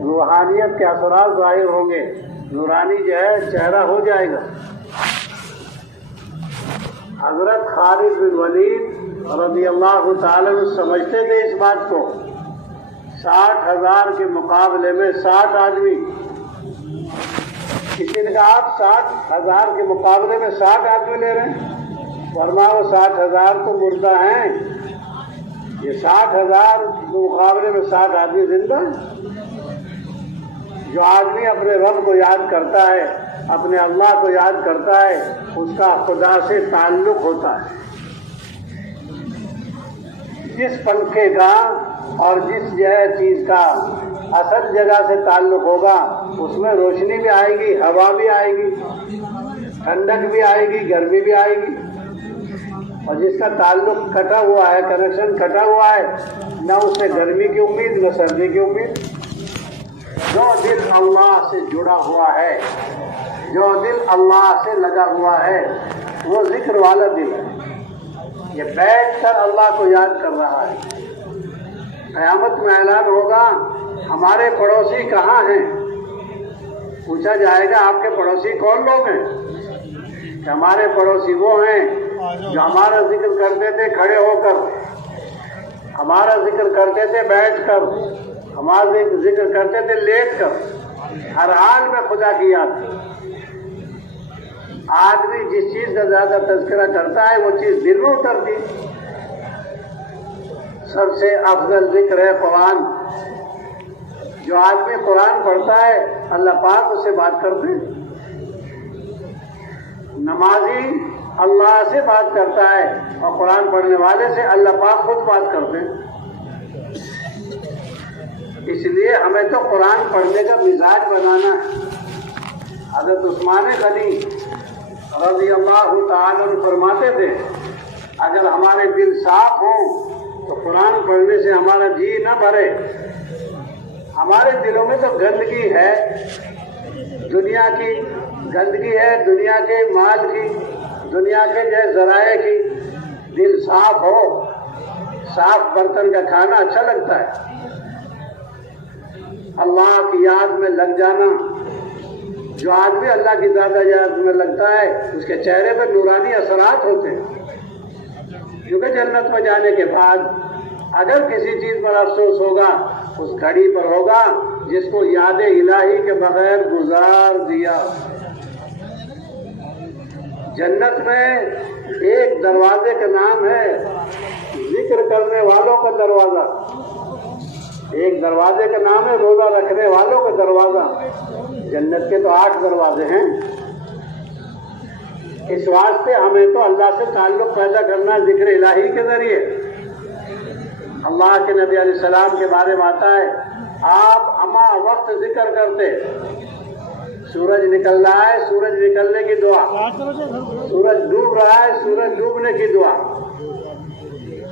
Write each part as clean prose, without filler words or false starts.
روحانیت کے اثرات ظاہر ہوں گے، نورانی جو ہے چہرہ ہو جائے گا۔ حضرت خالد بن ولید رضی اللہ تعالیٰ عنہ سمجھتے تھے اس بات کو، 60,000 کے مقابلے میں 60 آدمی، کسی نے کہا آپ 60,000 کے مقابلے میں 60 آدمی لے رہے ہیں، فرمایا وہ 60,000 تو مردہ ہیں، یہ 60,000 کے مقابلے میں 60 آدمی زندہ ہیں۔ جو آدمی اپنے رب کو یاد کرتا ہے، اپنے اللہ کو یاد کرتا ہے، اس کا خدا سے تعلق ہوتا ہے۔ جس پنکھے کا اور جس چیز کا اصل جگہ سے تعلق ہوگا اس میں روشنی بھی آئے گی، ہوا بھی آئے گی، ٹھنڈک بھی آئے گی، گرمی بھی آئے گی۔ اور جس کا تعلق کٹا ہوا ہے، کنیکشن کٹا ہوا ہے، نہ اس سے گرمی کی امید نہ سردی کی امید۔ جو دل اللہ سے جڑا ہوا ہے، جو دل اللہ سے لگا ہوا ہے، وہ ذکر والا دل ہے، یہ بیٹھ کر اللہ کو یاد کر رہا ہے۔ قیامت میں اعلان ہوگا ہمارے پڑوسی کہاں ہیں؟ پوچھا جائے گا آپ کے پڑوسی کون لوگ ہیں؟ کہ ہمارے پڑوسی وہ ہیں جو ہمارا ذکر کرتے تھے کھڑے ہو کر، ہمارا ذکر کرتے تھے بیٹھ کر، ہمارا ذکر کرتے تھے لیٹ کر، ہر حال میں خدا کی یاد۔ آدمی جس چیز کا زیادہ تذکرہ کرتا ہے وہ چیز دل میں اترتی۔ سب سے افضل ذکر ہے قرآن۔ جو آدمی قرآن پڑھتا ہے اللہ پاک اس سے بات کرتے ہیں۔ نمازی اللہ سے بات کرتا ہے اور قرآن پڑھنے والے سے اللہ پاک خود بات کرتے ہیں۔ اس لیے ہمیں تو قرآن پڑھنے کا مزاج بنانا ہے۔ حضرت عثمان غنی رضی اللہ تعالیٰ عنہ فرماتے تھے اگر ہمارے دل صاف ہوں تو قرآن پڑھنے سے ہمارا جی نہ بھرے۔ ہمارے دلوں میں تو گندگی ہے، دنیا کی گندگی ہے، دنیا کے مال کی، دنیا کے ذرائع کی۔ دل صاف ہو، صاف برتن کا کھانا اچھا لگتا ہے۔ اللہ کی یاد میں لگ جانا، جو آدمی اللہ کی زیادہ یاد میں لگتا ہے اس کے چہرے پر نورانی اثرات ہوتے ہیں۔ کیونکہ جنت میں جانے کے بعد اگر کسی چیز پر افسوس ہوگا اس گھڑی پر ہوگا جس کو یاد الہی کے بغیر گزار دیا۔ جنت میں ایک دروازے کا نام ہے ذکر کرنے والوں کا دروازہ، ایک دروازے کا نام ہے روزہ رکھنے والوں کا دروازہ۔ جنت کے تو 8 دروازے ہیں۔ اس واسطے ہمیں تو اللہ سے تعلق پیدا کرنا ذکر الہی کے ذریعے۔ اللہ کے نبی علیہ السلام کے بارے میں آتا ہے آپ ہمہ وقت ذکر کرتے، سورج نکل رہا ہے سورج نکلنے کی دعا، سورج ڈوب رہا ہے سورج ڈوبنے کی دعا،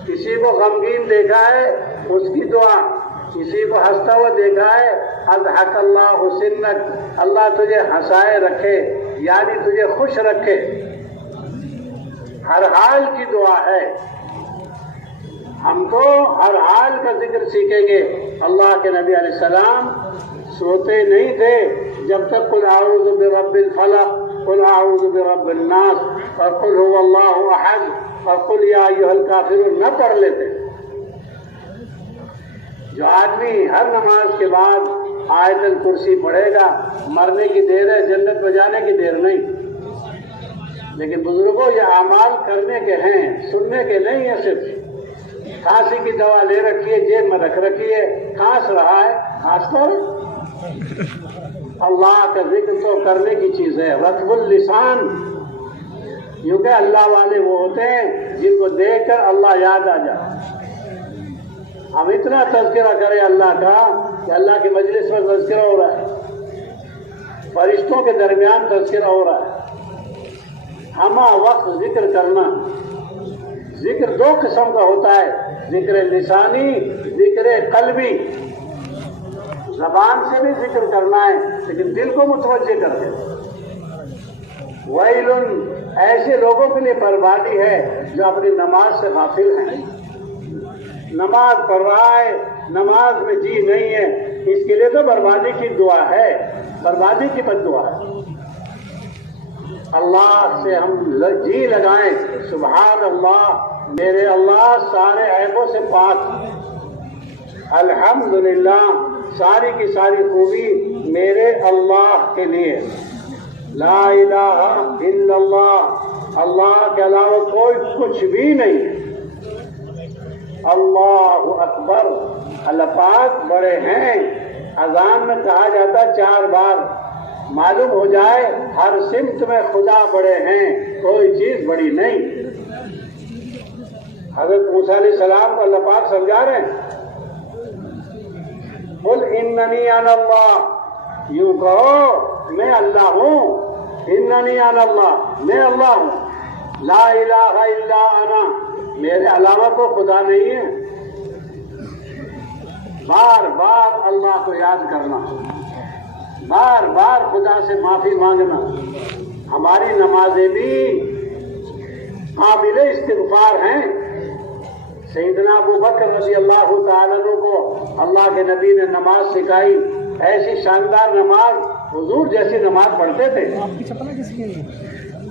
کسی کو غمگین دیکھا ہے اس کی دعا، کسی کو ہنستا ہوا دیکھا ہے اضحک اللہ سنک، اللہ تجھے ہنسائے رکھے یعنی تجھے خوش رکھے۔ ہر حال کی دعا ہے۔ ہم تو ہر حال کا ذکر سیکھیں گے۔ اللہ کے نبی علیہ السلام سوتے نہیں تھے جب تک قل اعوذ برب الفلق، قل اعوذ برب الناس اور قل هو اللہ احد اور قل یا ایھا الکافرون نہ پڑھ لیتے۔ جو آدمی ہر نماز کے بعد آیت الکرسی پڑھے گا مرنے کی دیر ہے، جنت میں جانے کی دیر نہیں۔ لیکن بزرگوں یہ اعمال کرنے کے ہیں، سننے کے نہیں ہیں۔ صرف کھانسی کی دوا لے رکھی ہے، جیب میں رکھ رکھی ہے، کھانس رہا ہے کھانستا ہے۔ اللہ کا ذکر تو کرنے کی چیز ہے۔ رطب اللسان، کیونکہ اللہ والے وہ ہوتے ہیں جن کو دیکھ کر اللہ یاد آ جائے۔ ہم اتنا تذکرہ کریں اللہ کا کہ اللہ کی مجلس میں تذکرہ ہو رہا ہے، فرشتوں کے درمیان تذکرہ ہو رہا ہے۔ ہمہ وقت ذکر کرنا۔ ذکر 2 قسم کا ہوتا ہے، ذکر لسانی، ذکر قلبی۔ زبان سے بھی ذکر کرنا ہے لیکن دل کو متوجہ کر کے۔ ویل، ایسے لوگوں کے لیے بربادی ہے جو اپنی نماز سے غافل ہیں۔ نماز پڑھ رہا ہے، نماز میں جی نہیں ہے، اس کے لیے تو بربادی کی دعا ہے، بربادی کی بد دعا ہے۔ اللہ سے ہم جی لگائیں، سبحان اللہ، میرے اللہ سارے عیبوں سے پاک، الحمدللہ، ساری کی ساری خوبی میرے اللہ کے لیے، لا الہ الا اللہ، اللہ کے علاوہ کوئی کچھ بھی نہیں۔ اللہ اکبر، اللہ پاک بڑے ہیں۔ اذان میں کہا جاتا 4 بار، معلوم ہو جائے ہر سمت میں خدا بڑے ہیں، کوئی چیز بڑی نہیں۔ حضرت موسیٰ علیہ السلام کو اللہ پاک سمجھا رہے ہیں، قل اننی انا اللہ، یوں کہو میں اللہ ہوں، اننی انا اللہ، میں اللہ ہوں، لا الہ الا انا، میرے علاوہ کو خدا نہیں ہے۔ بار بار اللہ کو یاد کرنا، بار بار خدا سے معافی مانگنا۔ ہماری نمازیں بھی قابل استغفار ہیں۔ سیدنا ابو بکر رضی اللہ تعالیٰ عنہ کو اللہ کے نبی نے نماز سکھائی، ایسی شاندار نماز، حضور جیسی نماز پڑھتے تھے۔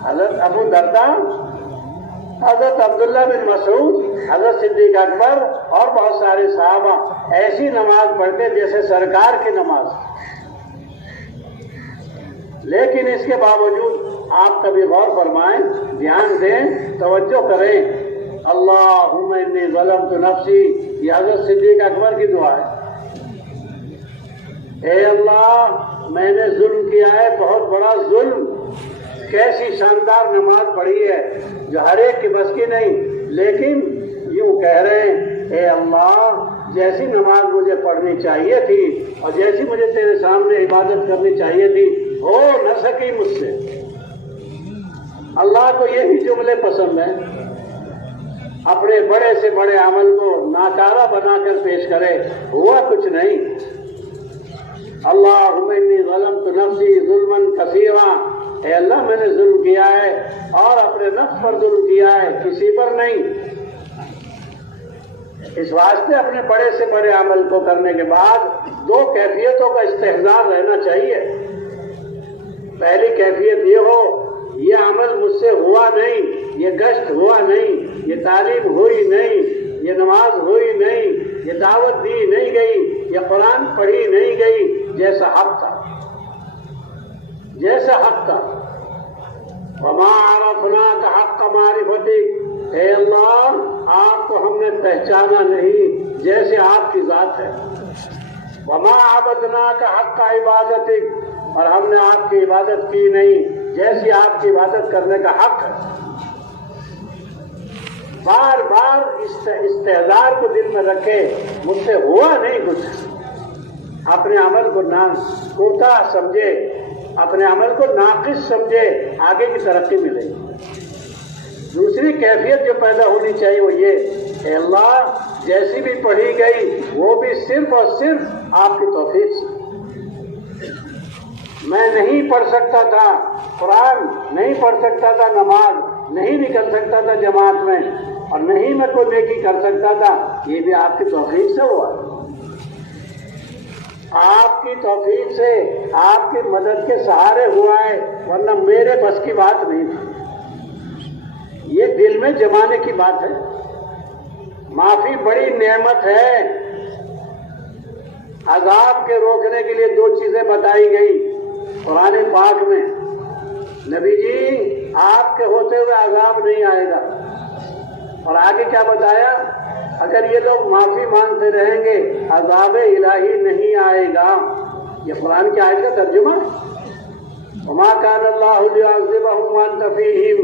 حضرت ابو درداء، حضرت عبداللہ بن مسعود، حضرت صدیق اکبر اور بہت سارے صحابہ ایسی نماز پڑھتے جیسے سرکار کی نماز۔ لیکن اس کے باوجود آپ کبھی غور فرمائیں، دھیان دیں، توجہ کریں، اللہم انی ظلمت نفسی، یہ حضرت صدیق اکبر کی دعا ہے۔ اے اللہ میں نے ظلم کیا ہے، بہت بڑا ظلم۔ کیسی شاندار نماز پڑھی ہے جو ہر ایک کی بس کی نہیں، لیکن یوں کہہ رہے ہیں اے اللہ جیسی نماز مجھے پڑھنی چاہیے تھی اور جیسی مجھے تیرے سامنے عبادت کرنی چاہیے تھی ہو نہ سکی مجھ سے۔ اللہ کو یہی جملے پسند ہیں، اپنے بڑے سے بڑے عمل کو ناکارہ بنا کر پیش کرے، ہوا کچھ نہیں۔ اللہم انی ظلمت نفسی ظلما کثیرا، اے اللہ میں نے ظلم کیا ہے اور اپنے نفس پر ظلم کیا ہے، کسی پر نہیں۔ اس واسطے اپنے بڑے سے بڑے عمل کو کرنے کے بعد 2 کیفیتوں کا استحضار رہنا چاہیے۔ پہلی کیفیت یہ ہو یہ عمل مجھ سے ہوا نہیں، یہ گشت ہوا نہیں، یہ تعلیم ہوئی نہیں، یہ نماز ہوئی نہیں، یہ دعوت دی نہیں گئی، یہ قرآن پڑھی نہیں گئی، جیسا حق تھا، جیسا حق تھا۔ وما عرفناک حق معرفتک، اے اللہ آپ کو ہم نے پہچانا نہیں جیسے آپ کی ذات ہے۔ وما عبدناک حق عبادتک، اور ہم نے آپ کی عبادت کی نہیں جیسی آپ کی عبادت کرنے کا حق ہے۔ بار بار استحضار کو دل میں رکھے، مجھ سے ہوا نہیں کچھ، اپنے عمل کو کوتاہ سمجھے، اپنے عمل کو ناقص سمجھے، آگے کی ترقی ملے گی۔ دوسری کیفیت جو پیدا ہونی چاہیے وہ یہ، اے اللہ جیسی بھی پڑھی گئی وہ بھی صرف اور صرف آپ کی توفیق سے۔ میں نہیں پڑھ سکتا تھا قرآن، نہیں پڑھ سکتا تھا نماز، نہیں نکل سکتا تھا جماعت میں، اور نہیں میں کوئی نیکی کر سکتا تھا، یہ بھی آپ کی توفیق سے ہوا ہے۔ آپ کی توفیق سے، آپ کی مدد کے سہارے ہوا ہے، ورنہ میرے بس کی بات نہیں تھی۔ یہ دل میں جمانے کی بات ہے۔ معافی بڑی نعمت ہے۔ عذاب کے روکنے کے لیے 2 چیزیں بتائی گئی قرآن پاک میں، نبی جی آپ کے ہوتے ہوئے عذاب نہیں آئے گا، اور آگے کیا بتایا، اگر یہ لوگ معافی مانگتے رہیں گے عذاب الہی نہیں آئے گا۔ یہ قرآن کی آیت کا ترجمہ ہے۔ وما کان اللہ لیعذبہم وانت فیہم،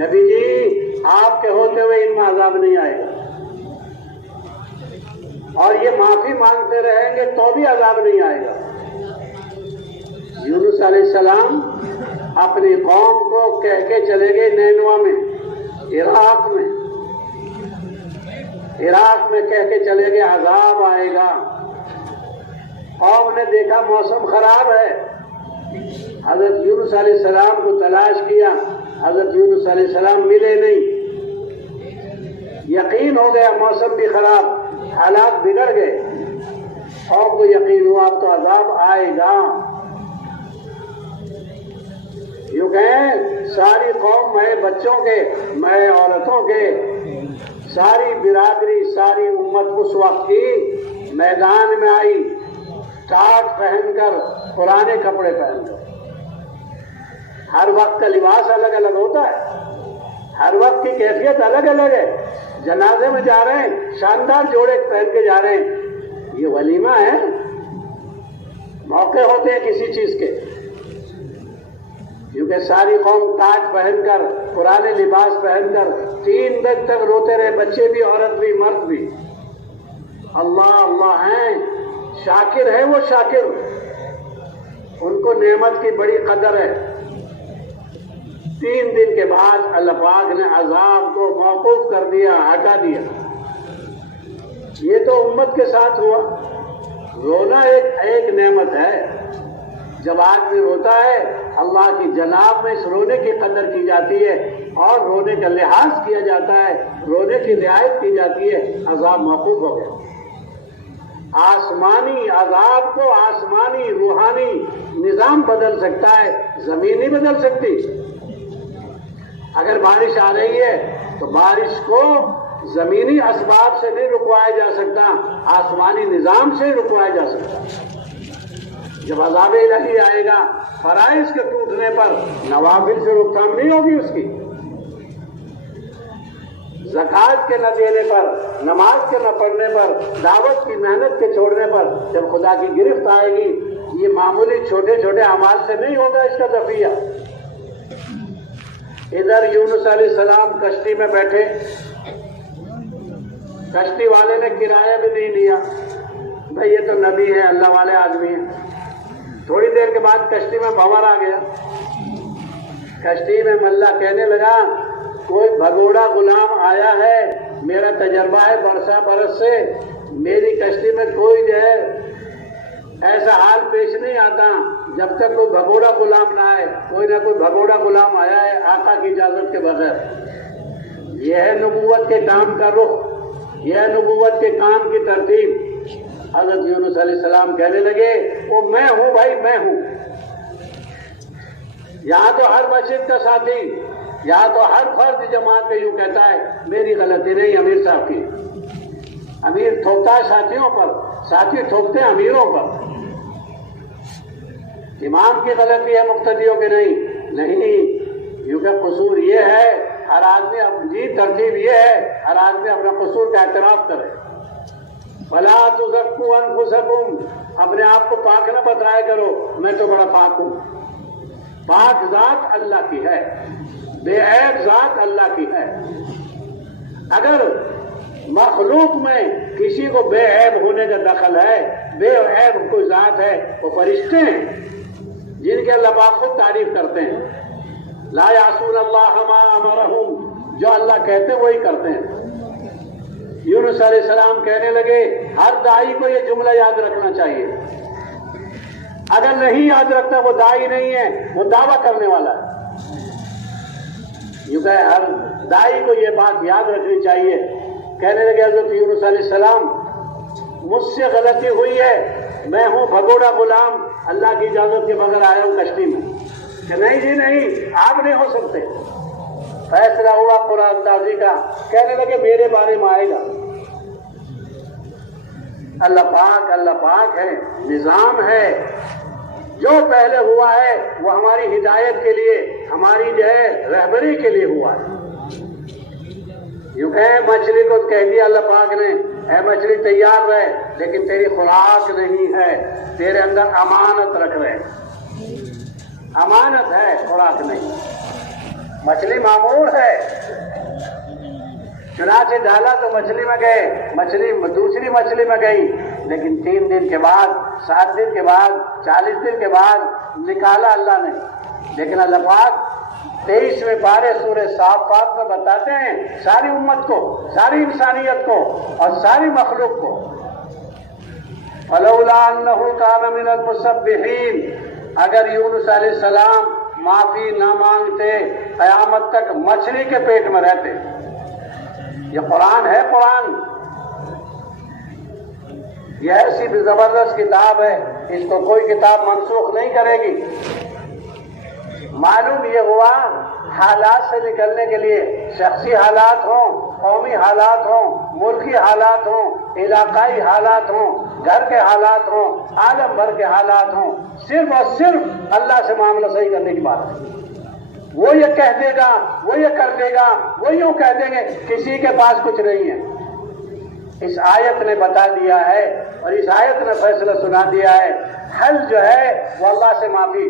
نبی جی آپ کے ہوتے ہوئے ان میں عذاب نہیں آئے گا، اور یہ معافی مانگتے رہیں گے تو بھی عذاب نہیں آئے گا۔ یونس علیہ السلام اپنی قوم کو کہہ کے چلے گئے نینوا میں، عراق میں کہہ کے چلے گئے عذاب آئے گا۔ قوم نے دیکھا موسم خراب ہے، حضرت یونس علیہ السلام کو تلاش کیا، حضرت یونس علیہ السلام ملے نہیں، یقین ہو گیا موسم بھی خراب، حالات بگڑ گئے۔ قوم کو یقین ہوا اب تو عذاب آئے گا. یوں کہیں ساری قوم میں بچوں کے میں عورتوں کے ساری برادری ساری امت اس وقت کی میدان میں آئی ٹاٹ پہن کر پرانے کپڑے پہن کر. ہر وقت کا لباس الگ الگ ہوتا ہے, ہر وقت کی کیفیت الگ الگ ہے. جنازے میں جا رہے ہیں شاندار جوڑے پہن کے جا رہے ہیں, یہ ولیمہ ہے, موقع ہوتے ہیں کسی چیز کے. کیونکہ ساری قوم تاج پہن کر پرانے لباس پہن کر 3 دن تک روتے رہے, بچے بھی عورت بھی مرد بھی. اللہ اللہ ہیں, شاکر ہے وہ شاکر, ان کو نعمت کی بڑی قدر ہے. 3 دن کے بعد اللہ پاک نے عذاب کو موقوف کر دیا, ہٹا دیا. یہ تو امت کے ساتھ ہوا. رونا ایک نعمت ہے. جب آدمی روتا ہے اللہ کی جناب میں اس رونے کی قدر کی جاتی ہے اور رونے کا لحاظ کیا جاتا ہے, رونے کی رعایت کی جاتی ہے. عذاب موقوف ہو گیا. آسمانی عذاب کو آسمانی روحانی نظام بدل سکتا ہے, زمین نہیں بدل سکتی. اگر بارش آ رہی ہے تو بارش کو زمینی اسباب سے نہیں رکوایا جا سکتا, آسمانی نظام سے رکوایا جا سکتا. جب عذاب الہی آئے گا فرائض کے ٹوٹنے پر نوافل سے روک تھام نہیں ہوگی اس کی. زکوٰۃ کے نہ دینے پر, نماز کے نہ پڑھنے پر, دعوت کی محنت کے چھوڑنے پر جب خدا کی گرفت آئے گی, یہ معمولی چھوٹے چھوٹے اعمال سے نہیں ہوگا اس کا دفعہ. ادھر یونس علیہ السلام کشتی میں بیٹھے, کشتی والے نے کرایہ بھی نہیں لیا. بھئی یہ تو نبی ہے, اللہ والے آدمی ہیں. تھوڑی دیر کے بعد کشتی میں بھنور آ گیا. کشتی میں ملا کہنے لگا کوئی بھگوڑا غلام آیا ہے, میرا تجربہ ہے برس سے, میری کشتی میں کوئی جو ہے ایسا حال پیش نہیں آتا جب تک کوئی بھگوڑا غلام نہ آئے. کوئی نہ کوئی بھگوڑا غلام آیا ہے آقا کی اجازت کے بغیر. یہ ہے نبوت کے کام کا رخ, یہ ہے نبوت کے کام کی ترتیب. حضرت یونس علیہ السلام کہنے لگے وہ میں ہوں بھائی, میں ہوں. یہاں تو ہر مسجد کا ساتھی, یہاں تو ہر فرد جماعت میں یوں کہتا ہے میری غلطی نہیں امیر صاحب کی. امیر تھوکتا ہے ساتھیوں پر, ساتھی ٹھوکتے ہیں امیروں پر. امام کی غلطی ہے مقتدیوں کی نہیں. کیونکہ قصور یہ ہے ہر آدمی ترتیب یہ ہے ہر آدمی اپنا قصور کا اعتراف کرے. فلا تزکوا انفسکم, اپنے آپ کو پاک نہ بتایا کرو میں تو بڑا پاک ہوں. پاک ذات اللہ کی ہے, بے عیب ذات اللہ کی ہے. اگر مخلوق میں کسی کو بے عیب ہونے کا دخل ہے, بے عیب کوئی ذات ہے, وہ فرشتے ہیں جن کے اللہ پاک خود تعریف کرتے ہیں. لا یعصون اللہ ما امرہم, جو اللہ کہتے ہیں وہی کرتے ہیں. یونس علیہ السلام کہنے لگے ہر داعی کو یہ جملہ یاد رکھنا چاہیے. اگر نہیں یاد رکھتا وہ داعی نہیں ہے, وہ دعویٰ کرنے والا ہے. یوں کہ ہر داعی کو یہ بات یاد رکھنی چاہیے. کہنے لگے حضرت یونس علیہ السلام مجھ سے غلطی ہوئی ہے, میں ہوں بھگوڑا غلام, اللہ کی اجازت کے بغیر آیا ہوں کشتی میں. کہ نہیں جی نہیں, آپ نہیں ہو سکتے. فیصلہ ہوا قرآن اندازی کا. کہنے لگے میرے بارے میں آئے گا. اللہ پاک ہے, نظام ہے. جو پہلے ہوا ہے وہ ہماری ہدایت کے لیے, ہماری جو ہے رہبری کے لیے ہوا ہے. یوں کہ مچھلی کو کہہ دیا اللہ پاک نے اے مچھلی تیار رہے, لیکن تیری خوراک نہیں ہے, تیرے اندر امانت رکھ رہے. امانت ہے, خوراک نہیں. مچھلی معمور ہے, چنانچہ ڈالا تو مچھلی میں گئے, مچھلی دوسری مچھلی میں گئی, لیکن 3 دن کے بعد 7 دن کے بعد 40 دن کے بعد نکالا اللہ نے. لیکن اللہ پاک 23ویں پارے سورہ صافات میں بتاتے ہیں ساری امت کو, ساری انسانیت کو اور ساری مخلوق کو, فلولا انہ کان من المسبحین, اگر یونس علیہ السلام معافی نہ مانگتے قیامت تک مچھلی کے پیٹ میں رہتے. یہ قرآن ہے, قرآن یہ ایسی بھی زبردست کتاب ہے، اس کو کوئی کتاب منسوخ نہیں کرے گی۔ معلوم یہ ہوا حالات سے نکلنے کے لیے شخصی حالات ہوں، قومی حالات ہوں، ملکی حالات ہوں، علاقائی حالات ہوں، گھر کے حالات ہوں، عالم بھر کے حالات ہوں، صرف اور صرف اللہ سے معاملہ صحیح کرنے کی بات ہے۔ وہ یہ کہہ دے گا، وہ یہ کر دے گا، وہ یوں کہہ دیں گے، کسی کے پاس کچھ نہیں ہے۔ اس آیت نے بتا دیا ہے اور اس آیت نے فیصلہ سنا دیا ہے، حل جو ہے وہ اللہ سے معافی۔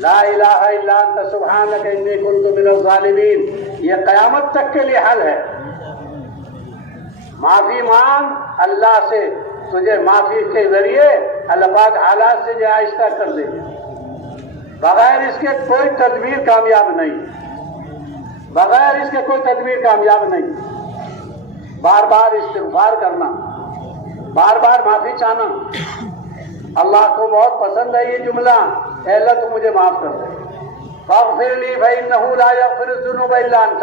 لا الہ الا انت سبحانک انی کنت من الظالمین، یہ قیامت تک کے لیے حل ہے۔ معافی مانگ اللہ سے، تجھے معافی کے ذریعے اللہ پاک حالات سے جو آہستہ کر دے، بغیر اس کے کوئی تدبیر کامیاب نہیں، بغیر اس کے کوئی تدبیر کامیاب نہیں۔ بار بار استغفار کرنا، بار بار معافی چاہنا۔ اللہ کو بہت پسند ہے یہ جملہ، اے اللہ تو مجھے معاف کر دے، فاغفر لی فإنہ لا یغفر الذنوب الا انت،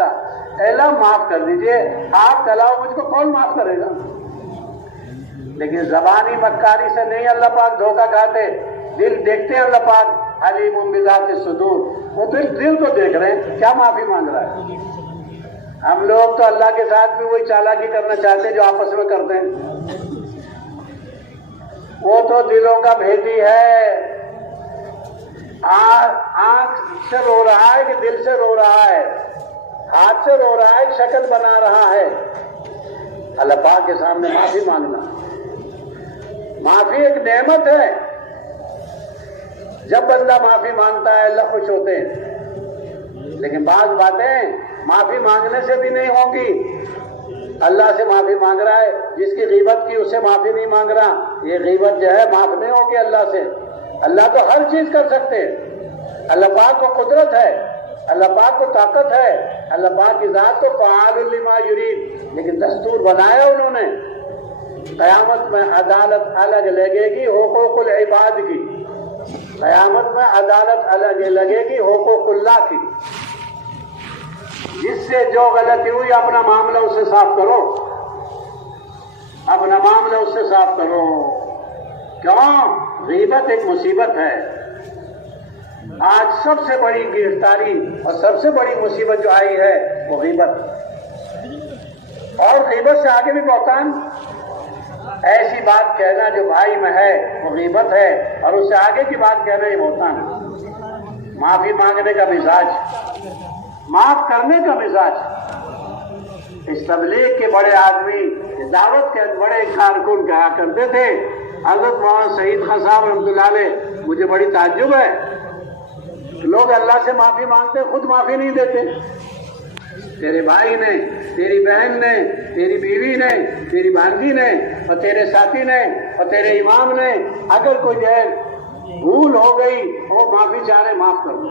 اے اللہ معاف کر دیجئے، آپ کے علاوہ مجھ کو کون معاف کرے گا۔ لیکن زبانی مکاری سے نہیں اللہ پاک دھوکہ کھاتے، دل دیکھتے ہیں اللہ پاک علیم بذات الصدور، وہ دل کو دیکھ رہے ہیں کیا معافی مانگ رہا ہے۔ ہم لوگ تو اللہ کے ساتھ بھی وہی چالاکی کرنا چاہتے ہیں جو آپس میں کرتے ہیں۔ وہ تو دلوں کا بھیدی ہے، آنکھ سے رو رہا ہے کہ دل سے رو رہا ہے، ہاتھ سے رو رہا ہے کہ شکل بنا رہا ہے۔ اللہ پاک کے سامنے معافی مانگنا، معافی ایک نعمت ہے۔ جب بندہ معافی مانگتا ہے اللہ خوش ہوتے ہیں، لیکن بعض باتیں معافی مانگنے سے بھی نہیں ہوں گی۔ اللہ سے معافی مانگ رہا ہے، جس کی غیبت کی اس سے معافی نہیں مانگ رہا، یہ غیبت جو ہے معاف نہیں ہوگی اللہ سے۔ اللہ تو ہر چیز کر سکتے ہیں، اللہ پاک کو قدرت ہے، اللہ پاک کو طاقت ہے، اللہ پاک کی ذات تو فعال لما یرید، لیکن دستور بنایا انہوں نے۔ قیامت میں عدالت الگ لگے گی حقوق العباد کی، قیامت میں عدالت الگ لگے گی حقوق اللہ کی۔ جس سے جو غلطی ہوئی اپنا معاملہ اس سے صاف کرو، اپنا معاملہ اس سے صاف کرو۔ کیوں؟ غیبت ایک مصیبت ہے۔ آج سب سے بڑی گرفتاری اور سب سے بڑی مصیبت جو آئی ہے وہ غیبت، اور غیبت سے آگے بھی بہتان، ایسی بات کہنا جو بھائی میں ہے وہ غیبت ہے، اور اس سے آگے کی بات کہنا یہ بہتان ہے۔ معافی مانگنے کا مزاج، معاف کرنے کا مزاج۔ اس تبلیغ کے بڑے آدمی، دعوت کے بڑے کارکن کہا کرتے تھے، حضرت مولانا سعید خان صاحب رحمۃ اللہ علیہ، مجھے بڑی تعجب ہے لوگ اللہ سے معافی مانگتے خود معافی نہیں دیتے۔ تیرے بھائی نے، تیری بہن نے، تیری بیوی نے، تیری بھانجی نے، اور تیرے ساتھی نے، اور تیرے امام نے اگر کوئی جو ہے بھول ہو گئی وہ معافی چاہ رہے، معاف کر دو۔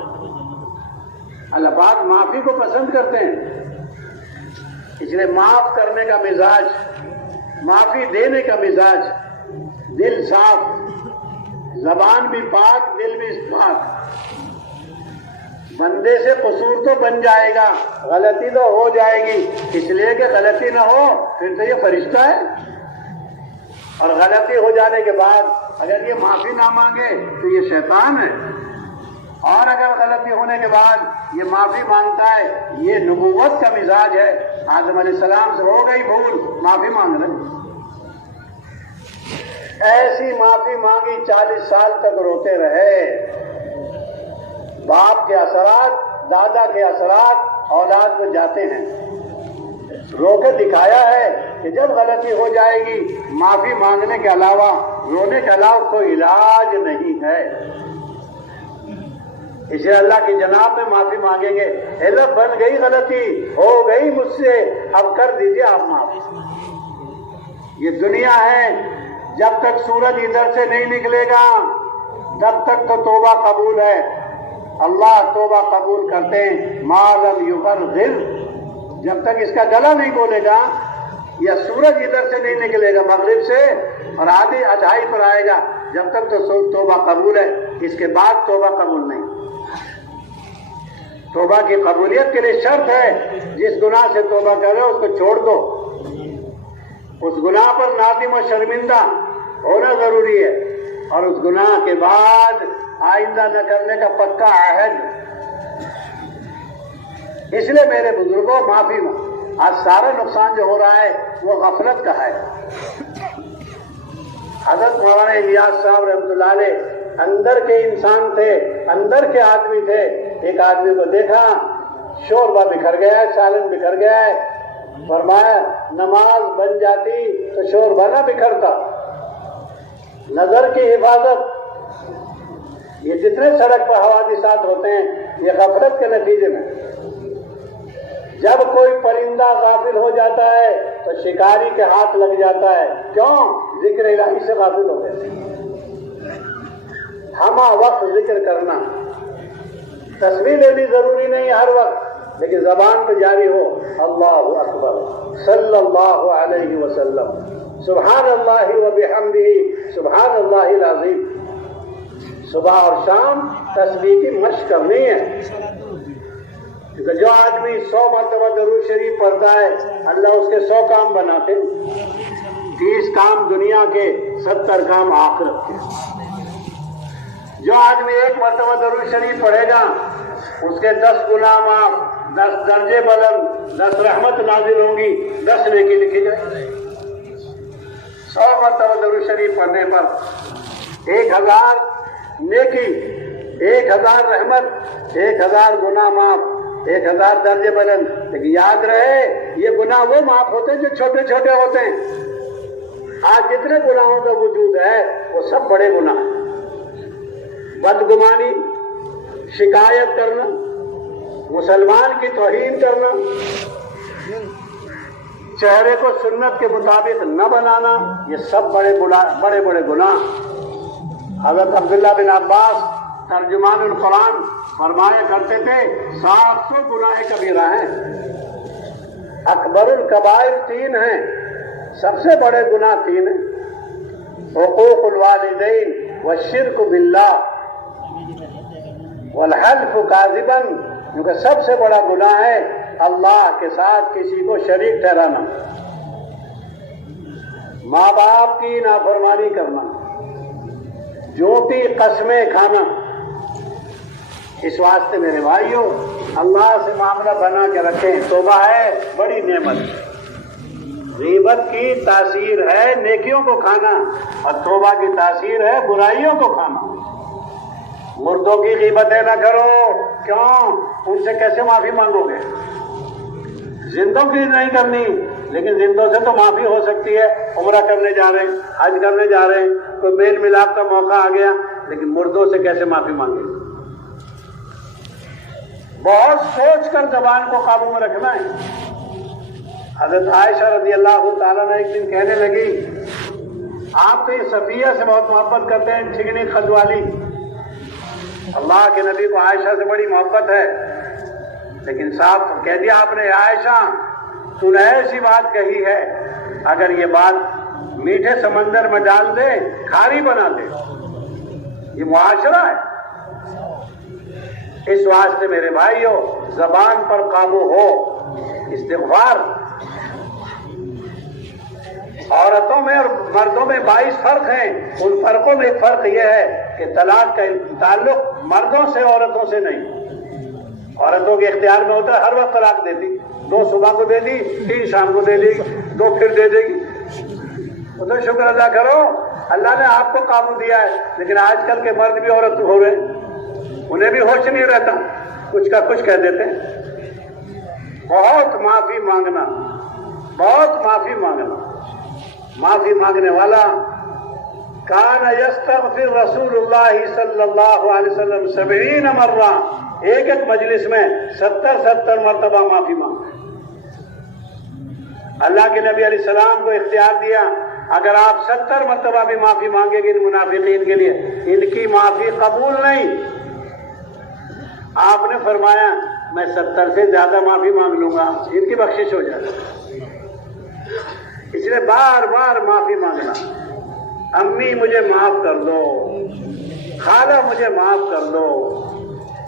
اللہ پاک معافی کو پسند کرتے ہیں، اس لیے معاف کرنے کا مزاج، معافی دینے کا مزاج، دل صاف، زبان بھی پاک، دل بھی پاک۔ بندے سے قصور تو بن جائے گا، غلطی تو ہو جائے گی، اس لیے کہ غلطی نہ ہو پھر تو یہ فرشتہ ہے، اور غلطی ہو جانے کے بعد اگر یہ معافی نہ مانگے تو یہ شیطان ہے، اور اگر غلطی ہونے کے بعد یہ معافی مانگتا ہے یہ نبوت کا مزاج ہے۔ آدم علیہ السلام سے ہو گئی بھول، معافی مانگ رہے، ایسی معافی مانگی 40 سال تک روتے رہے۔ باپ کے اثرات، دادا کے اثرات اولاد کو جاتے ہیں، رو کے دکھایا ہے کہ جب غلطی ہو جائے گی معافی مانگنے کے علاوہ، رونے کے علاوہ کوئی علاج نہیں ہے۔ اسے اللہ کی جناب میں معافی مانگیں گے، اللہ بن گئی غلطی، ہو گئی مجھ سے، اب کر دیجئے آپ معاف۔ یہ دنیا ہے، جب تک سورج ادھر سے نہیں نکلے گا تب تک تو توبہ قبول ہے۔ اللہ توبہ قبول کرتے ہیں ما لم یغرغر، جب تک اس کا گلا نہیں بولے گا یا سورج ادھر سے نہیں نکلے گا مغرب سے اور آدھی ادھائی پر آئے گا، جب تک تو توبہ قبول ہے، اس کے بعد توبہ قبول نہیں۔ توبہ کی قبولیت کے لیے شرط ہے، جس گناہ سے توبہ کر رہے ہو اس کو چھوڑ دو، اس گناہ پر نادم و شرمندہ ہونا ضروری ہے، اور اس گناہ کے بعد آئندہ نہ کرنے کا پکا عہد۔ اس لیے میرے بزرگوں معافی مانگو۔ آج سارا نقصان جو ہو رہا ہے وہ غفلت کا ہے۔ حضرت مولانا الیاس صاحب رحمۃ اللہ علیہ اندر کے انسان تھے، اندر کے آدمی تھے۔ ایک آدمی کو دیکھا شوربہ بکھر گیا ہے، سالن بکھر گیا ہے، فرمایا نماز بن جاتی تو شوربہ نہ بکھرتا۔ نظر کی حفاظت، یہ جتنے سڑک پر حوادثات ہوتے ہیں یہ غفلت کے نتیجے میں۔ جب کوئی پرندہ غافل ہو جاتا ہے تو شکاری کے ہاتھ لگ جاتا ہے، کیوں؟ ذکر الہی سے غافل ہو گئے۔ ہمہ وقت ذکر کرنا، تصویر لینی ضروری نہیں ہر وقت، لیکن زبان پہ جاری ہو اللہ اکبر صلی اللہ علیہ وسلم، سبحان اللہ وبحمدہ سبحان اللہ العظیم۔ صبح اور شام تسبیح کی مشق کرنی ہے، کیونکہ جو آدمی 100 مرتبہ درود شریف پڑھتا ہے اللہ اس کے 100 کام بناتے، 30 کام دنیا کے، 70 کام آخرت کے۔ جو آدمی 1 مرتبہ درود شریف پڑھے گا اس کے 10 گناہ معاف، 10 درجے بلند، 10 رحمت نازل ہوں گی، 10 نیکی لکھی جائے گی۔ 100 مرتبہ درود شریف پڑھنے پر 1000 نیکی، 1000 رحمت، 1000 گناہ معاف، 1000 درجے بلند۔ لیکن یاد رہے یہ گناہ وہ معاف ہوتے ہیں جو چھوٹے چھوٹے ہوتے ہیں۔ آج جتنے گناہوں کا وجود ہے وہ سب بڑے گناہ ہیں۔ بدگمانی، شکایت کرنا، مسلمان کی توہین کرنا، چہرے کو سنت کے مطابق نہ بنانا، یہ سب بڑے بڑے گناہ۔ حضرت عبداللہ بن عباس ترجمان القرآن فرمایا کرتے تھے 700 گناہ کبیرہ ہیں، اکبر الکبائر 3 ہیں، سب سے بڑے گناہ 3 ہیں، حقوق الوالدین والشرک باللہ والحلف کاذبا، کیونکہ سب سے بڑا گناہ ہے اللہ کے ساتھ کسی کو شریک ٹھہرانا، ماں باپ کی نافرمانی کرنا، جھوٹی قسمیں کھانا۔ اس واسطے میرے بھائیوں اللہ سے معاملہ بنا کے رکھیں، توبہ ہے بڑی نعمت۔ غیبت کی تاثیر ہے نیکیوں کو کھانا، اور توبہ کی تاثیر ہے برائیوں کو کھانا۔ مردوں کی غیبتیں نہ کرو، کیوں؟ ان سے کیسے معافی مانگو گے؟ زندوں کی نہیں کرنی، لیکن زندوں سے تو معافی ہو سکتی ہے، عمرہ کرنے جا رہے ہیں، حج کرنے جا رہے ہیں، کوئی میل ملاپ کا موقع آ گیا، لیکن مردوں سے کیسے معافی مانگے؟ بہت سوچ کر زبان کو قابو میں رکھنا ہے۔ حضرت عائشہ رضی اللہ تعالیٰ نے ایک دن کہنے لگی آپ تو یہ صفیہ سے بہت محبت کرتے ہیں، ٹھگنی خد والی۔ اللہ کے نبی کو عائشہ سے بڑی محبت ہے، لیکن صاحب کہہ دیا آپ نے عائشہ تو نے ایسی بات کہی ہے اگر یہ بات میٹھے سمندر میں ڈال دے کھاری بنا دے، یہ معاشرہ ہے۔ اس واسطے میرے بھائیوں زبان پر قابو ہو، استغفار۔ عورتوں میں اور مردوں میں 22 فرق ہیں، ان فرقوں میں ایک فرق یہ ہے کہ طلاق کا تعلق مردوں سے عورتوں سے نہیں۔ عورتوں کے اختیار میں ہوتا ہے ہر وقت طلاق دے دی، 2 صبح کو دے دی، 3 شام کو دے دی، 2 پھر دے دے گی۔ وہ تو شکر ادا کرو اللہ نے آپ کو قابو دیا ہے، لیکن آج کل کے مرد بھی عورت ہو رہے ہیں، انہیں بھی ہوش نہیں رہتا، کچھ کا کچھ کہہ دیتے ہیں۔ بہت معافی مانگنا، بہت معافی مانگنا۔ معافی مانگنے والا کان یستغفر رسول اللہ صلی اللہ علیہ وسلم 70 مرہ، ایک مجلس میں 70 مرتبہ معافی مانگے۔ اللہ کے نبی علیہ السلام کو اختیار دیا اگر آپ 70 مرتبہ بھی معافی مانگیں گے ان منافقین کے لیے ان کی معافی قبول نہیں۔ آپ نے فرمایا میں 70 سے زیادہ معافی مانگ لوں گا، ان کی بخشش ہو جائے گی۔ اس لیے بار بار معافی مانگنا، امی مجھے معاف کر دو، خالہ مجھے معاف کر دو،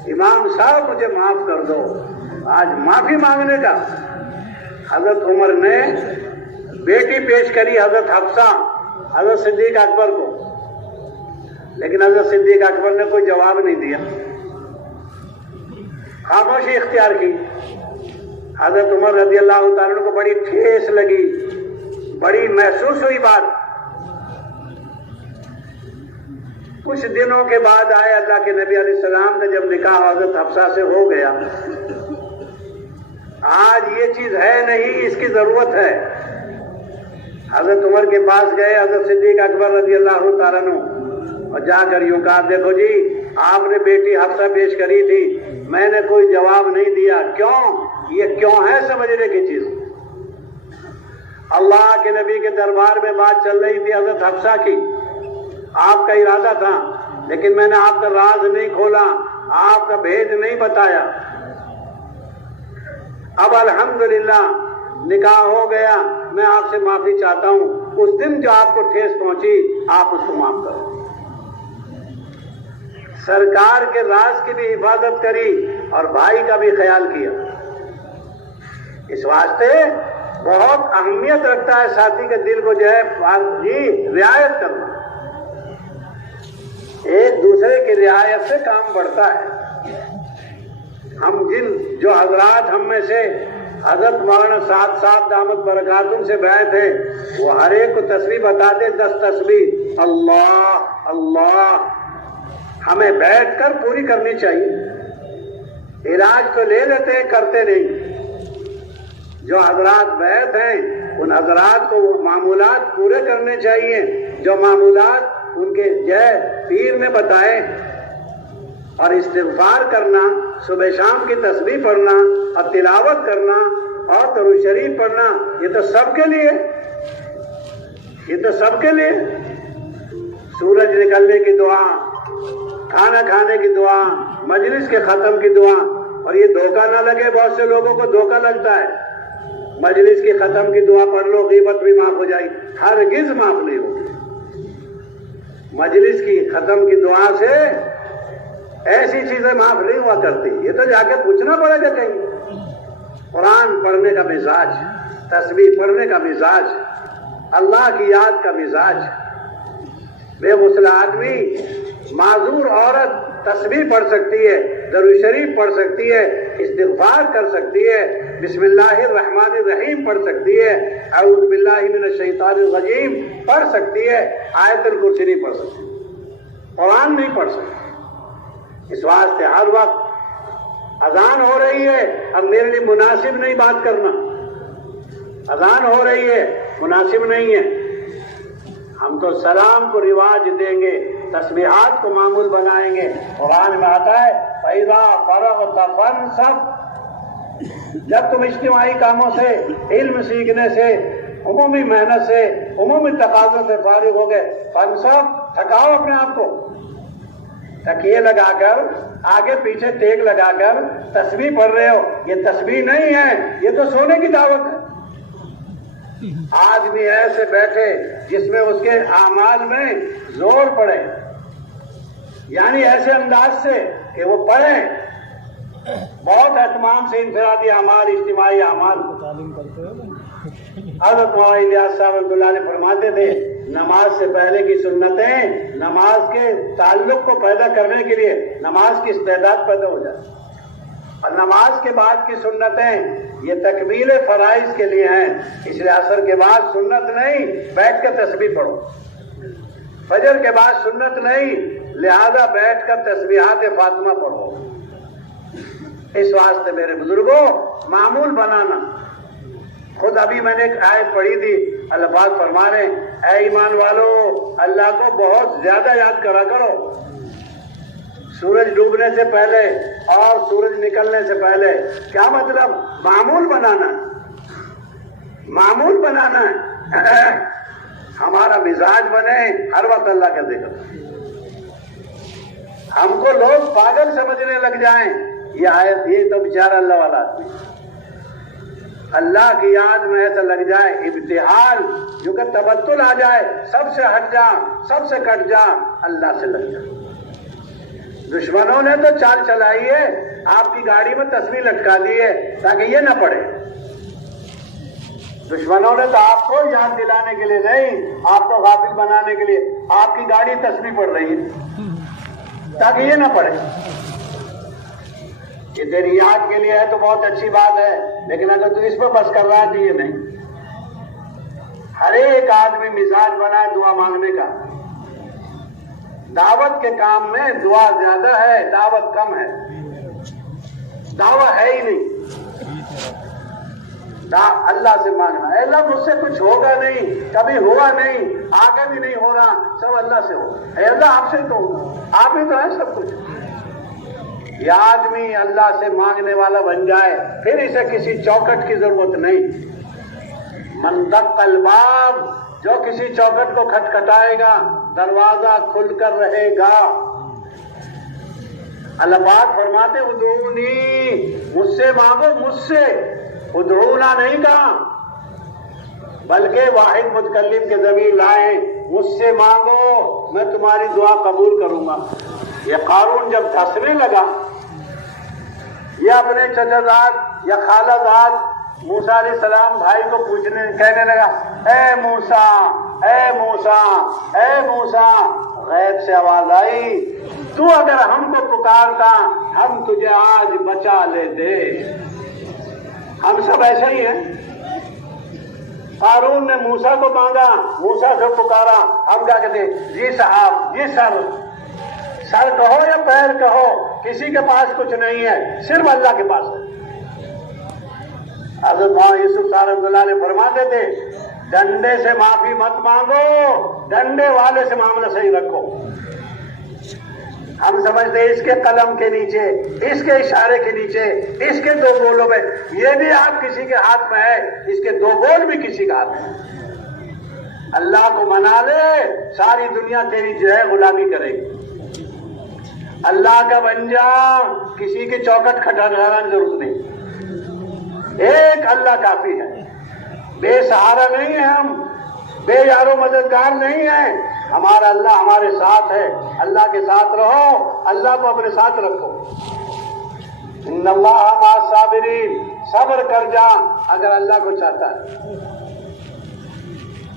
امام صاحب مجھے معاف کر دو۔ آج معافی مانگنے کا، حضرت عمر نے بیٹی پیش کری حضرت حفصہ حضرت صدیق اکبر کو، لیکن حضرت صدیق اکبر نے کوئی جواب نہیں دیا، خاموشی اختیار کی۔ حضرت عمر رضی اللہ تعالیٰ عنہ کو بڑی ٹھیس لگی، بڑی محسوس ہوئی بات۔ کچھ دنوں کے بعد آئے اللہ کے نبی علیہ السلام کا جب نکاح حضرت حفصہ سے ہو گیا، آج یہ چیز ہے نہیں، اس کی ضرورت ہے۔ حضرت عمر کے پاس گئے حضرت صدیق اکبر رضی اللہ تعالیٰ عنہ، اور جا کر یوں کہا، دیکھو جی آپ نے بیٹی حفصہ پیش کری تھی، میں نے کوئی جواب نہیں دیا، کیوں؟ یہ کیوں ہے سمجھنے کی چیز۔ اللہ کے نبی کے دربار میں بات چل رہی تھی حضرت حفصہ کی، آپ کا ارادہ تھا، لیکن میں نے آپ کا راز نہیں کھولا، آپ کا بھید نہیں بتایا۔ اب الحمدللہ نکاح ہو گیا، میں آپ سے معافی چاہتا ہوں، اس دن جو آپ کو ٹھیس پہنچی آپ اس کو معاف کرو۔ سرکار کے راز کی بھی حفاظت کری اور بھائی کا بھی خیال کیا۔ اس واسطے بہت اہمیت رکھتا ہے ساتھی کے دل کو جو ہے رعایت کرنا، ایک دوسرے کی رعایت سے کام بڑھتا ہے۔ ہم جو حضرات ہم میں سے حضرت مولانا سعد صاحب دامت برکاتہم سے بیعت ہے، وہ ہر ایک کو تسبیح بتاتے 10 تسبیح اللہ اللہ، ہمیں بیٹھ کر پوری کرنی چاہیے۔ علاج تو لے لیتے ہیں، کرتے نہیں۔ جو حضرات بیعت ہیں ان حضرات کو وہ معمولات پورے کرنے چاہیے جو معمولات ان کے پیر نے بتائے، اور استغفار کرنا، صبح شام کی تسبیح پڑھنا اور تلاوت کرنا اور درود شریف پڑھنا، یہ تو سب کے لیے، یہ تو سب کے لیے۔ سورج نکلنے کی دعا، کھانا کھانے کی دعا، مجلس کے ختم کی دعا، اور یہ دھوکہ نہ لگے، بہت سے لوگوں کو دھوکہ لگتا ہے، مجلس کی ختم کی دعا پڑھ لو غیبت بھی معاف ہو جائے گی، ہرگز معاف نہیں ہوگی۔ مجلس کی ختم کی دعا سے ایسی چیزیں معاف نہیں ہوا کرتی، یہ تو جا کے پوچھنا پڑے گا کہیں۔ قرآن پڑھنے کا مزاج، تسبیح پڑھنے کا مزاج، اللہ کی یاد کا مزاج۔ بے غسل آدمی، معذور عورت تسبیح پڑھ سکتی ہے، درود شریف پڑھ سکتی ہے، استغفار کر سکتی ہے، بسم اللہ الرحمن الرحیم پڑھ سکتی ہے، اعوذ باللہ من الشیطان الرجیم پڑھ سکتی ہے، آیت الکرسی نہیں پڑھ سکتی، قرآن نہیں پڑھ سکتی۔ اس واسطے ہر وقت اذان ہو رہی ہے، اب میرے لیے مناسب نہیں بات کرنا، اذان ہو رہی ہے مناسب نہیں ہے، ہم تو سلام کو رواج دیں گے، تسبیحات کو معمول بنائیں گے۔ قرآن میں آتا ہے فَإِذَا فَرَغْتَ فَانْصَبْ، جب تم اجتماعی کاموں سے، علم سیکھنے سے، عمومی محنت سے، عمومی تقاضوں سے فارغ ہو گئے، فَانْصَبْ، تھکاؤ اپنے آپ کو، تکیے لگا کر، آگے پیچھے ٹیک لگا کر تسبیح پڑھ رہے ہو، یہ تسبیح نہیں ہے، یہ تو سونے کی دعوت ہے۔ آدمی ایسے بیٹھے جس میں اس کے اعمال میں زور پڑے، یعنی ایسے انداز سے کہ وہ پڑھیں، بہت اہتمام سے انفرادی اعمال، اجتماعی اعمال۔ حضرت مولانا الیاس صاحب رحمۃ اللہ علیہ فرماتے تھے، نماز سے پہلے کی سنتیں نماز کے تعلق کو پیدا کرنے کے لیے، نماز کی استعداد پیدا ہو جاتی، اور نماز کے بعد کی سنتیں یہ تکمیل فرائض کے لیے ہیں، اس لیے عصر کے بعد سنت نہیں بیٹھ کر تسبیح پڑھو، فجر کے بعد سنت نہیں لہذا بیٹھ کر تسبیحات فاطمہ پڑھو۔ اس واسطے میرے بزرگوں معمول بنانا، خود ابھی میں نے ایک آیت پڑھی تھی، اللہ پاک فرما رہے ہیں اے ایمان والو اللہ کو بہت زیادہ یاد کرا کرو، سورج ڈوبنے سے پہلے اور سورج نکلنے سے پہلے۔ کیا مطلب؟ معمول بنانا، معمول بنانا ہے، ہمارا مزاج بنے ہر وقت اللہ کا ذکر، ہم کو لوگ پاگل سمجھنے لگ جائیں، یہ آیت یہ تو بیچارہ اللہ والا آدمی، اللہ کی یاد میں ایسا لگ جائے ابتحال، جو کہ تبتل آ جائے، سب سے ہٹ جا، سب سے کٹ جا، اللہ سے لگ جا۔ دشمنوں نے تو چال چلائی ہے، آپ کی گاڑی میں تسبیح لٹکا دی ہے تاکہ یہ نہ پڑے، دشمنوں نے تو آپ کو یاد دلانے کے لیے نہیں، آپ کو غافل بنانے کے لیے آپ کی گاڑی تسبیح پڑھ رہی ہے تاکہ یہ نہ پڑھے۔ یہ تیری یاد کے لیے ہے تو بہت اچھی بات ہے، لیکن اگر تو اس پہ بس کر رہا ہے تو یہ نہیں۔ ہر ایک آدمی مزاج بنا ہے دعا مانگنے کا۔ دعوت کے کام میں دعا زیادہ ہے، دعوت کم ہے، دعوت ہے ہی نہیں۔ اللہ سے مانگنا، اے اللہ مجھ سے کچھ ہوگا نہیں، کبھی ہوا نہیں، آگے بھی نہیں ہو رہا، سب اللہ سے ہو۔ اے اللہ آپ سے تو آپ ہی تو ہے سب کچھ۔ یہ آدمی اللہ سے مانگنے والا بن جائے، پھر اسے کسی چوکٹ کی ضرورت نہیں۔ من دق الباب، جو کسی چوکٹ کو کھٹکھٹائے گا دروازہ کھل کر رہے گا۔ اللہ پاک فرماتے ادعونی، مجھ سے مانگو، مجھ سے، ادعونا نہیں کہا، بلکہ واحد متکلم کے ضمیر لائیں، مجھ سے مانگو میں تمہاری دعا قبول کروں گا۔ یہ قارون جب دھسنے لگا، یہ اپنے چچا زاد یا خالہ زاد موسیٰ علیہ السلام بھائی کو کہنے لگا، اے موسیٰ، اے موسیٰ، اے موسیٰ، غیب سے آواز آئی، تو اگر ہم کو پکارتا ہم تجھے آج بچا لیتے۔ ہم سب ایسا ہی ہیں۔ قارون نے موسیٰ کو مانگا، موسیٰ سے پکارا، ہم کیا کہتے ہیں؟ جی صاحب، جی سر، سر کہو یا پیر کہو، کسی کے پاس کچھ نہیں ہے، صرف اللہ کے پاس ہے۔ حضرت مولانا یوسف صاحب رحمۃ اللہ علیہ فرماتے تھے، ڈنڈے سے معافی مت مانگو، ڈنڈے والے سے معاملہ صحیح رکھو۔ ہم سمجھتے ہیں اس کے قلم کے نیچے، اس کے اشارے کے نیچے، اس کے دو بولوں میں، یہ بھی ہاتھ کسی کے ہاتھ میں ہے، اس کے دو بول بھی کسی کا ہاتھ ہے۔ اللہ کو منا لے، ساری دنیا تیری جو ہے غلامی کرے گی۔ اللہ کا بن جا، کسی کے چوکٹ کھٹکھٹانے کی ضرورت نہیں، ایک اللہ کافی ہے۔ بے سہارا نہیں ہے ہم، بے یار و مددگار نہیں ہے، ہمارا اللہ ہمارے ساتھ ہے۔ اللہ کے ساتھ رہو، اللہ کو اپنے ساتھ رکھو۔ ان اللہ مع الصابرین، صبر کر جا اگر اللہ کو چاہتا ہے۔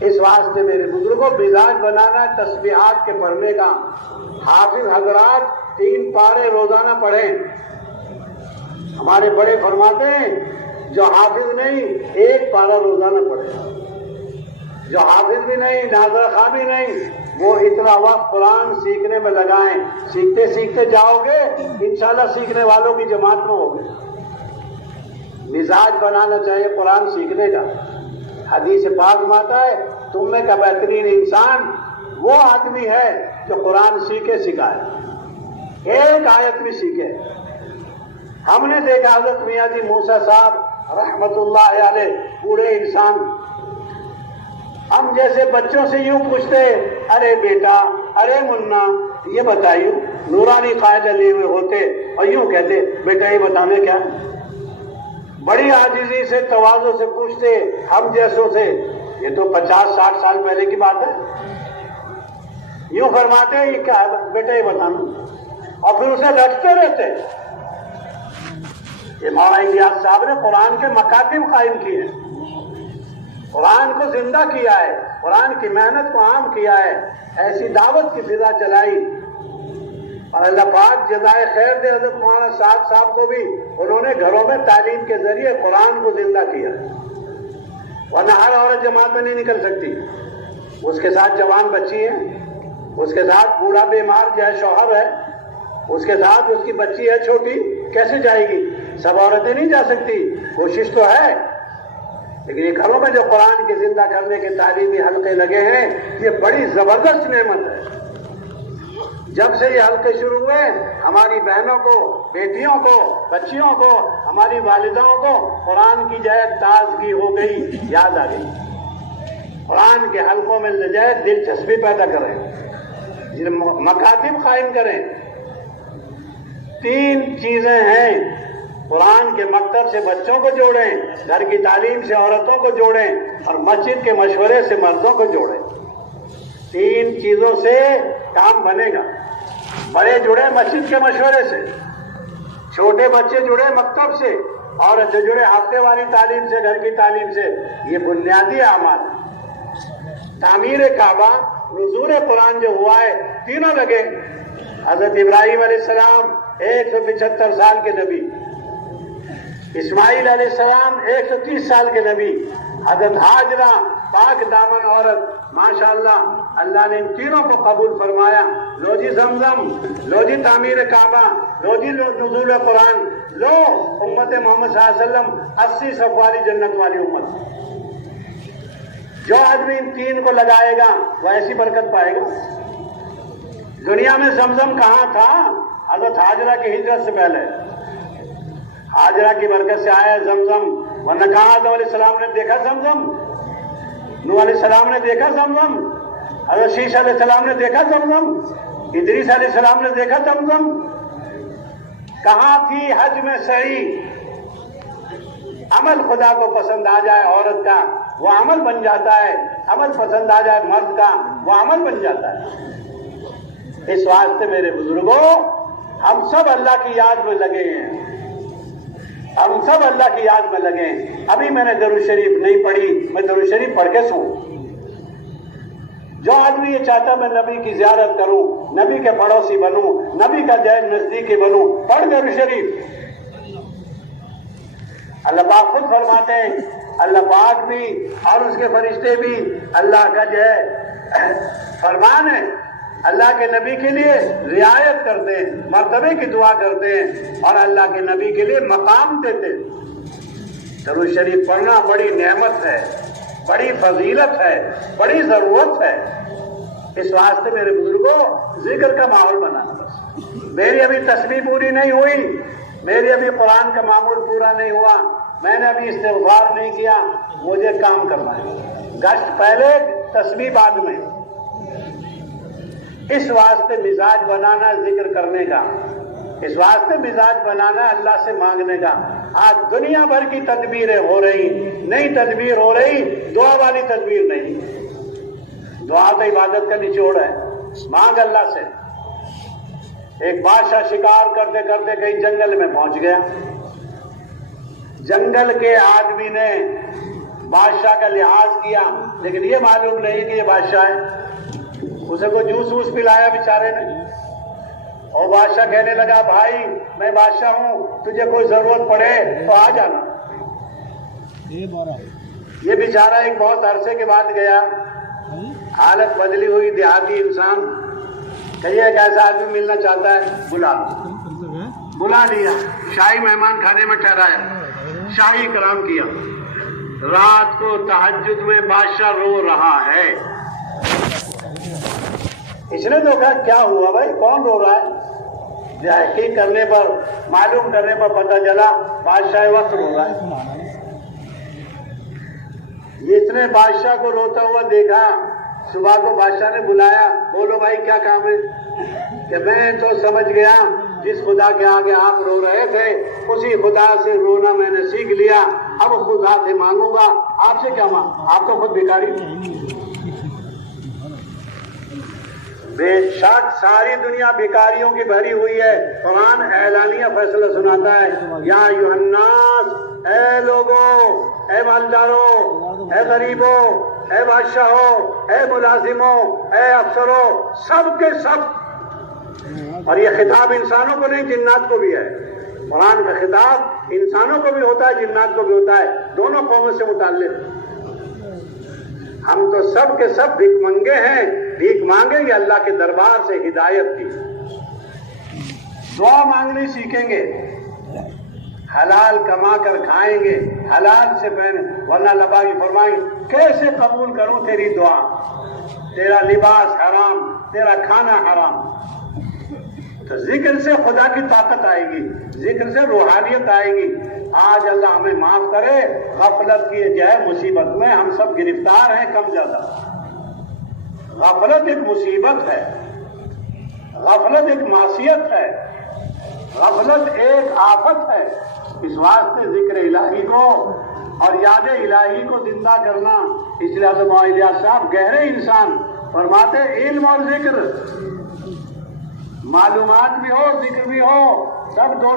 اس واسطے میرے بزرگوں مزاج بنانا تسبیحات کے پڑھنے کا۔ حافظ حضرات 3 پارے روزانہ پڑھیں۔ ہمارے بڑے فرماتے ہیں جو حافظ نہیں 1 پارہ روزانہ پڑھے، جو حافظ بھی نہیں ناظر خواہ بھی نہیں وہ اتنا وقت قرآن سیکھنے میں لگائیں، سیکھتے سیکھتے جاؤ گے انشاءاللہ سیکھنے والوں کی جماعت میں ہوگے۔ مزاج بنانا چاہیے قرآن سیکھنے کا۔ حدیث پاک میں آتا ہے تم میں کا بہترین انسان وہ آدمی ہے جو قرآن سیکھے سکھائے، ایک آیت بھی سیکھے۔ ہم نے دیکھا حضرت میاں جی موسیٰ صاحب رحمت اللہ علیہ پورے انسان، ہم جیسے بچوں سے یوں پوچھتے ارے بیٹا، ارے منا یہ بتائیے، نورانی قاعدہ لیے ہوئے ہوتے اور یوں کہتے بیٹا یہ بتانے کیا، بڑی عاجزی سے تواضع سے پوچھتے ہم جیسوں سے، یہ تو 50-60 سال پہلے کی بات ہے، یوں فرماتے یہ کیا ہے بیٹا یہ بتانا، اور پھر اسے رکھتے رہتے۔ یہ مولانا الیاس صاحب نے قرآن کے مکاتب قائم کیے ہیں، قرآن کو زندہ کیا ہے، قرآن کی محنت کو عام کیا ہے، ایسی دعوت کی فضا چلائی، اور اللہ پاک جزائے خیر دے حضرت مولانا سعد صاحب کو بھی، انہوں نے گھروں میں تعلیم کے ذریعے قرآن کو زندہ کیا، ورنہ ہر عورت جماعت میں نہیں نکل سکتی، اس کے ساتھ جوان بچی ہے، اس کے ساتھ بوڑھا بیمار جو ہے شوہر ہے، اس کے ساتھ اس کی بچی ہے چھوٹی، کیسے جائے گی؟ سب عورتیں نہیں جا سکتی، کوشش تو ہے، لیکن یہ گھروں میں جو قرآن کے زندہ کرنے کے تعلیمی حلقے لگے ہیں یہ بڑی زبردست نعمت ہے۔ جب سے یہ حلقے شروع ہوئے ہماری بہنوں کو، بیٹیوں کو، بچیوں کو، ہماری والداؤں کو قرآن کی جائے تازگی ہو گئی، یاد آ گئی، قرآن کے حلقوں میں جائے دلچسپی پیدا کریں، مکاتب قائم کریں۔ 3 چیزیں ہیں، قرآن کے مکتب سے بچوں کو جوڑیں، گھر کی تعلیم سے عورتوں کو جوڑیں، اور مسجد کے مشورے سے مردوں کو جوڑیں۔ 3 چیزوں سے کام بنے گا۔ بڑے جڑے مسجد کے مشورے سے، چھوٹے بچے جڑے مکتب سے، اور جو جڑے ہفتے والی تعلیم سے، گھر کی تعلیم سے، یہ بنیادی اعمال ہیں۔ تعمیر کعبہ، نزول قرآن جو ہوا ہے، تینوں لگے۔ حضرت ابراہیم علیہ السلام 175 سال کے نبی، اسماعیل علیہ السلام 130 سال کے نبی، حضرت ہاجرہ پاک دامن عورت، ماشاءاللہ اللہ نے ان تینوں کو قبول فرمایا۔ لو جی زمزم، لو جی تعمیر کعبہ، لو جی نزول قرآن، لو امت محمد صلی اللہ علیہ وسلم 80 صف والی جنت والی امت۔ جو آدمی ان تین کو لگائے گا وہ ایسی برکت پائے گا۔ دنیا میں زمزم کہاں تھا؟ حضرت ہاجرہ کی ہجرت سے پہلے ہاجرہ کی برکت سے آیا زمزم، ورنہ کہاں آدم علیہ السلام نے دیکھا زمزم، نوح علیہ السلام نے دیکھا زمزم، حضرت شیش علیہ السلام نے دیکھا زمزم، ادریس علیہ السلام نے دیکھا زمزم۔ کہاں تھی حج میں سعی؟ عمل خدا کو پسند آ جائے عورت کا وہ عمل بن جاتا ہے، عمل پسند آ جائے مرد کا وہ عمل بن جاتا ہے۔ اس واسطے میرے بزرگوں، ہم سب اللہ کی یاد میں لگے ہیں، ہم سب اللہ کی یاد میں لگے ہیں۔ ابھی میں نے درود شریف نہیں پڑھی، میں درود شریف پڑھ کے سوں۔ جو آدمی یہ چاہتا میں نبی کی زیارت کروں، نبی کے پڑوسی بنوں، نبی کا جائے نزدیکی بنوں، پڑھ درود شریف۔ اللہ پاک خود فرماتے ہیں، اللہ پاک بھی اور اس کے فرشتے بھی اللہ کا جو ہے فرمان ہے، اللہ کے نبی کے لیے رعایت کرتے ہیں، مرتبے کی دعا کرتے ہیں اور اللہ کے نبی کے لیے مقام دیتے ہیں۔ درود شریف پڑھنا بڑی نعمت ہے، بڑی فضیلت ہے، بڑی ضرورت ہے۔ اس واسطے میرے بزرگوں، ذکر کا ماحول بنانا۔ بس میری ابھی تسبیح پوری نہیں ہوئی، میری ابھی قرآن کا معمول پورا نہیں ہوا، میں نے ابھی استغفار نہیں کیا، مجھے کام کرنا ہے۔ گشت پہلے، تسبیح بعد میں۔ اس واسطے مزاج بنانا ذکر کرنے کا، اس واسطے مزاج بنانا اللہ سے مانگنے کا۔ آج دنیا بھر کی تدبیریں ہو رہی، نئی تدبیر ہو رہی، دعا والی تدبیر نہیں۔ دعا تو عبادت کا نچوڑ ہے، مانگ اللہ سے۔ ایک بادشاہ شکار کرتے کرتے کہیں جنگل میں پہنچ گیا، جنگل کے آدمی نے بادشاہ کا لحاظ کیا، لیکن یہ معلوم نہیں کہ یہ بادشاہ ہے۔ اسے کوئی جوس ووس پلایا بیچارے نے، اور بادشاہ کہنے لگا، بھائی میں بادشاہ ہوں، تجھے کوئی ضرورت پڑے تو آ جانا۔ یہ بیچارہ ایک بہت عرصے کے بعد گیا، حالت بدلی ہوئی، دیہاتی انسان، کہیے ایک ایسا آدمی ملنا چاہتا ہے، بلا لیا، شاہی مہمان کھانے میں ٹھہرایا، شاہی کرام کیا۔ رات کو تہجد میں بادشاہ رو رہا ہے۔ اس نے تو کہا کیا ہوا بھائی، کون رو رہا ہے؟ تحقیق کرنے پر، معلوم کرنے پر پتہ چلا بادشاہ وقت رو رہا ہے۔ اس نے بادشاہ کو روتا ہوا دیکھا، صبح کو بادشاہ نے بلایا، بولو بھائی کیا کام ہے؟ کہ میں تو سمجھ گیا جس خدا کے آگے آپ رو رہے تھے اسی خدا سے رونا میں نے سیکھ لیا، اب خدا سے مانگوں گا، آپ سے کیا مانگ، آپ تو خود بھکاری۔ بے شک ساری دنیا بھکاریوں کی بھری ہوئی ہے۔ قرآن اعلانیہ فیصلہ سناتا ہے، یا ایھا الناس، اے لوگوں، اے مالداروں، اے غریبوں، اے بادشاہوں، اے ملازموں، اے افسروں، سب کے سب۔ اور یہ خطاب انسانوں کو نہیں، جنات کو بھی ہے۔ قرآن کا خطاب انسانوں کو بھی ہوتا ہے، جنات کو بھی ہوتا ہے، دونوں قوموں سے متعلق۔ ہم تو سب کے سب بھیک منگے ہیں، بھیک مانگیں گے اللہ کے دربار سے ہدایت کی، دعا مانگنی سیکھیں گے، حلال کما کر کھائیں گے، حلال سے پہنے، ورنہ لبائی فرمائیں کیسے قبول کروں تیری دعا، تیرا لباس حرام، تیرا کھانا حرام۔ تو ذکر سے خدا کی طاقت آئے گی، ذکر سے روحانیت آئے گی۔ آج اللہ ہمیں معاف کرے، غفلت کی جو ہے مصیبت میں ہم سب گرفتار ہیں کم زیادہ۔ غفلت ایک مصیبت ہے، غفلت ایک معصیت ہے، غفلت ایک آفت ہے۔ اس واسطے ذکر الہی کو اور یاد الہی کو زندہ کرنا، اس لیے حضرت مولانا الیاس صاحب گہرے انسان فرماتے علم اور ذکر، معلومات بھی ہو ذکر بھی ہو، سب دونوں